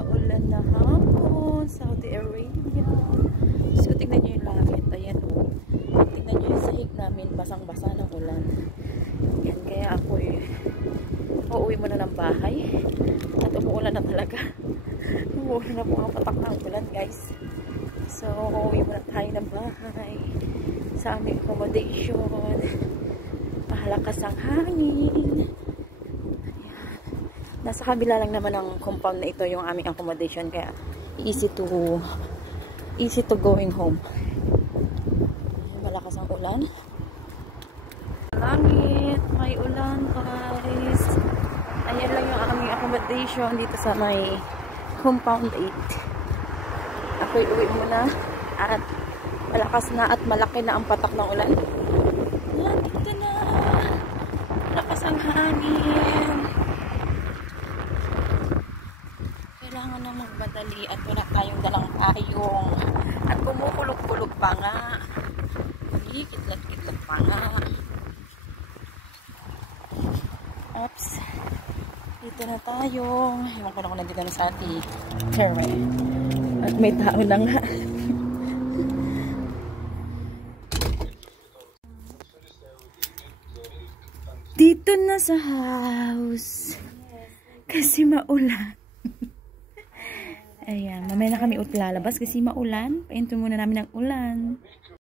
Maulan na hapon, Saudi Arabia. So, tingnan nyo yung langit. Ayan o. Tingnan nyo yung sahig namin. Basang-basa ng ulan. Yan, kaya ako uuwi muna ng bahay. At umuulan na talaga. Umuulan na po ang patak ng ulan, guys. So, uuwi muna tayo ng bahay. Sa aming accommodation. Mahalakas ang hangin. Nasa kabila lang naman ang compound na ito yung aming accommodation, kaya easy to going home. Malakas ang ulan. Langit, may ulan guys. Ayan lang yung aming accommodation dito sa may compound 8. Ako'y uwi muna at malakas na at malaki na ang patak ng ulan. Yan, dito na. Malakas ang hangin. Kailangan na magmadali at wala tayong dalang payong at kumukulog-kulog pa nga, kitlat-kitlat pa nga. Oops, dito na tayo. Ewan ko na kung nandito na sa ating fairway at may tao na nga. Dito na sa house kasi maulan. Ayan, mamaya na kami lalabas kasi maulan. Painto muna namin ng ulan.